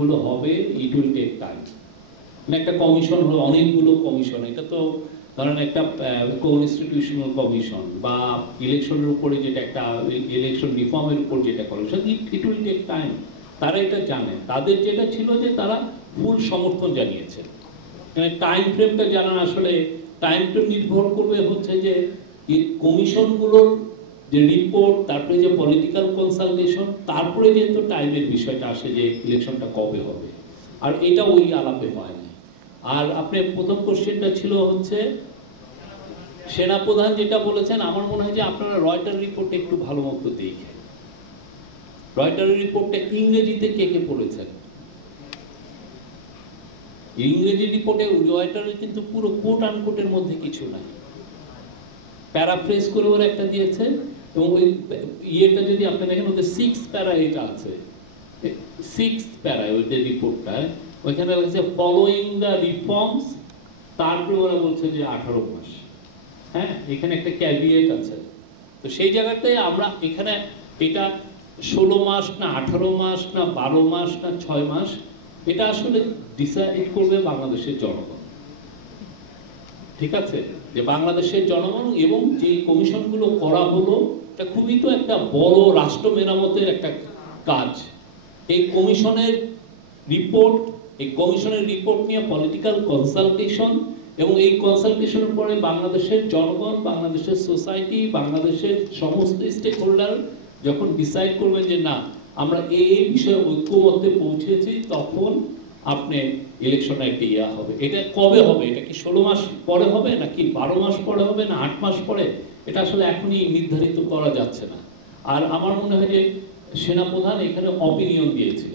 গুলো হবে, ইট will take time. মানে একটা কমিশন হলো, অনেকগুলো কমিশন, এটা তো ধরেন একটা কনস্টিটিউশনাল কমিশন বা ইলেকশনের উপরে যেটা একটা ইলেকশন রিফর্মের উপর যেটা commission, it will take time. তারা এটা জানে। তাদের যেটা ছিল যে তারা ফুল সমর্থন জানিয়েছে। মানে টাইম ফ্রেমটা জানান, আসলে টাইমটা নির্ভর করবে হচ্ছে যে কমিশনগুলোর যে রিপোর্ট, তারপরে যে পলিটিক্যাল কনসালটেশন, তারপরে যেহেতু টাইমের বিষয়টা আসে যে ইলেকশনটা কবে হবে, আর এটা ওই আলাপে হয় না। আর আপনার প্রথম কোশ্চেনটা ছিল হচ্ছে সেনাপ্রধান যেটা বলেছেন, আমার মনে হয় যে আপনারা রয়টার রিপোর্টে একটু ভালো মতো দেখেন। রয়টারের রিপোর্টটা ইংরেজিতে কে কে পড়েছেন? ইংরেজি রিপোর্টে রয়টারের কিন্তু পুরো কোট আনকোটের মধ্যে কিছু নাই, প্যারাফ্রেজ করে ওরা একটা দিয়েছে। এবং ওই ইয়েটা যদি আপনি দেখেন, ওদের 6 প্যারা এটা আছে, 6 প্যারা ওইটা রিপোর্টটায়, ওইখানে লেগেছে ফলোইং দ্য রিফর্মস, তারপরে ওরা বলছে যে 18 মাস। হ্যাঁ, এখানে একটা ক্যাভিয়েট আছে। তো সেই জায়গাতে আমরা এখানে এটা 16 মাস না 18 মাস না 12 মাস না 6 মাস, এটা আসলে ডিসাইড করবে বাংলাদেশের জনগণ। ঠিক আছে, যে বাংলাদেশের জনগণ এবং যে কমিশনগুলো করা হলো, এটা খুবই তো একটা বড় রাষ্ট্র মেরামতের একটা কাজ। এই কমিশনের রিপোর্ট নিয়ে পলিটিক্যাল কনসালটেশন, এবং এই কনসালটেশনের পরে বাংলাদেশের জনগণ, বাংলাদেশের সোসাইটি, বাংলাদেশের সমস্ত স্টেক হোল্ডার যখন ডিসাইড করবেন যে না আমরা এই বিষয়ে ঐক্যমত্যে পৌঁছেছি, তখন আপনি ইলেকশনে একটা ইয়া হবে। এটা কবে হবে? এটা কি 16 মাস পরে হবে, নাকি 12 মাস পরে হবে, না 8 মাস পরে? এটা আসলে এখনই নির্ধারিত করা যাচ্ছে না। আর আমার মনে হয় যে সেনাপ্রধান এখানে অপিনিয়ন দিয়েছে।